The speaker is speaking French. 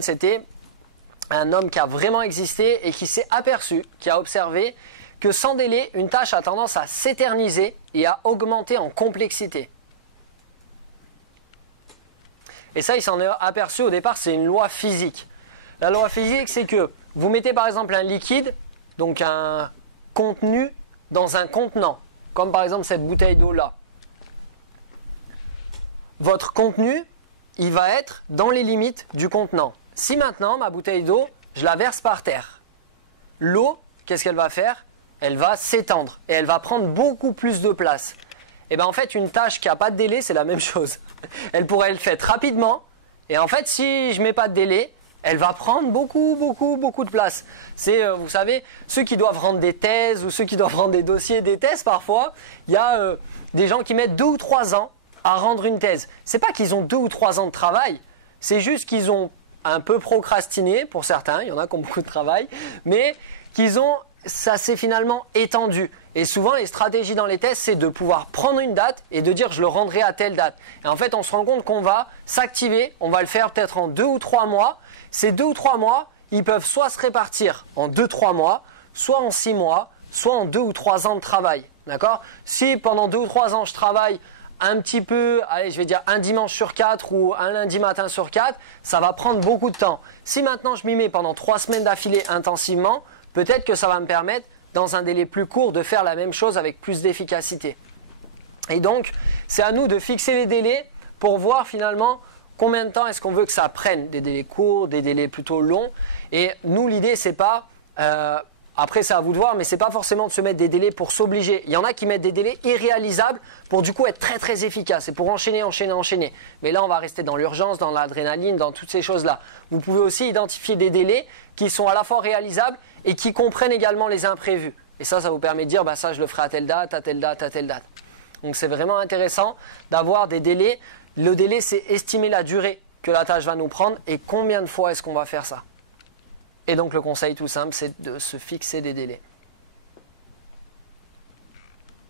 C'était un homme qui a vraiment existé et qui s'est aperçu, qui a observé que sans délai, une tâche a tendance à s'éterniser et à augmenter en complexité. Et ça, il s'en est aperçu au départ, c'est une loi physique. La loi physique, c'est que vous mettez par exemple un liquide, donc un contenu, dans un contenant, comme par exemple cette bouteille d'eau là. Votre contenu, il va être dans les limites du contenant. Si maintenant, ma bouteille d'eau, je la verse par terre, l'eau, qu'est-ce qu'elle va faire? Elle va s'étendre et elle va prendre beaucoup plus de place. Et bien en fait, une tâche qui n'a pas de délai, c'est la même chose. Elle pourrait être faite rapidement et en fait, si je ne mets pas de délai, elle va prendre beaucoup de place. C'est, vous savez, ceux qui doivent rendre des thèses ou ceux qui doivent rendre des dossiers, des thèses parfois, il y a des gens qui mettent 2 ou 3 ans à rendre une thèse. C'est pas qu'ils ont 2 ou 3 ans de travail, c'est juste qu'ils ont un peu procrastiné pour certains, il y en a qui ont beaucoup de travail, mais ça s'est finalement étendu. Et souvent, les stratégies dans les thèses, c'est de pouvoir prendre une date et de dire je le rendrai à telle date. Et en fait, on se rend compte qu'on va s'activer, on va le faire peut-être en 2 ou 3 mois. Ces 2 ou 3 mois, ils peuvent soit se répartir en 2-3 mois, soit en 6 mois, soit en 2 ou 3 ans de travail. D'accord? Si pendant 2 ou 3 ans, je travaille un petit peu, allez, je vais dire un dimanche sur 4 ou un lundi matin sur 4, ça va prendre beaucoup de temps. Si maintenant je m'y mets pendant 3 semaines d'affilée intensivement, peut-être que ça va me permettre, dans un délai plus court, de faire la même chose avec plus d'efficacité. Et donc, c'est à nous de fixer les délais pour voir finalement combien de temps est-ce qu'on veut que ça prenne. Des délais courts, des délais plutôt longs. Et nous, l'idée, c'est pas... après, c'est à vous de voir, mais c'est pas forcément de se mettre des délais pour s'obliger. Il y en a qui mettent des délais irréalisables pour du coup être très très efficaces et pour enchaîner. Mais là, on va rester dans l'urgence, dans l'adrénaline, dans toutes ces choses-là. Vous pouvez aussi identifier des délais qui sont à la fois réalisables et qui comprennent également les imprévus. Et ça vous permet de dire, bah ça je le ferai à telle date, à telle date, à telle date. Donc c'est vraiment intéressant d'avoir des délais. Le délai, c'est estimer la durée que la tâche va nous prendre et combien de fois est-ce qu'on va faire ça. Et donc le conseil tout simple, c'est de se fixer des délais.